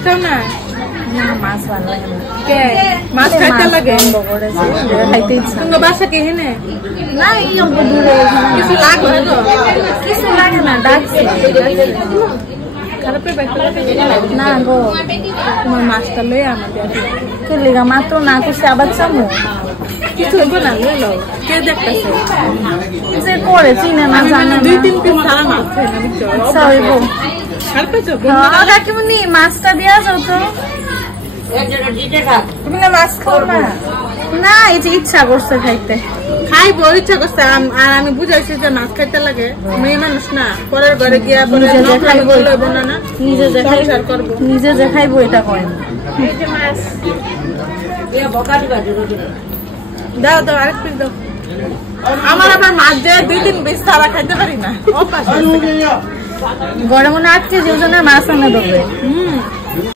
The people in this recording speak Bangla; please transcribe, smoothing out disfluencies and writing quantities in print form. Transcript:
মাছটাও না মাছ ভালো লাগে না। মাছ খাইতে লাগে খাইতে ইচ্ছা তোমার বাসা কে হেনে না, এই অল্প দূরে কিছু লাগবে তো কিছু লাগে না, ডাকছে খারাপের ব্যাগটা না গো। তোমার মাছটা লই আমাদের কে লেগা মাত্র না করছে আবার চামো কিছু হইব না লই লও কে দেখতেছে যে করে চিনে না জানে দুই তিন পিস সারা মাছ খাই না বুঝছো আচ্ছা হইব খারাপে চো কাকিমনি মাছটা দিয়া যাও তো। তুমি না মাছ খাও না না, এই যে ইচ্ছা করছে খাইতে। খাইবো ইচ্ছা করছে আর আমি বুঝাইছি যে মাছ খাইতে লাগে মেয়ে মানুষ না পরের ঘরে গিয়া পরে লইব না না নিজে যে সংসার করবো নিজে যে খাইবো এটা করে না। এই যে মাছ দাও দাও আরেক পিস দাও। আমার আবার মাছ দিয়ে 2-3 পিস সারা খাইতে পারি না ঘরে মনে 8 কেজি ওজনের মাছ আনে দেবে।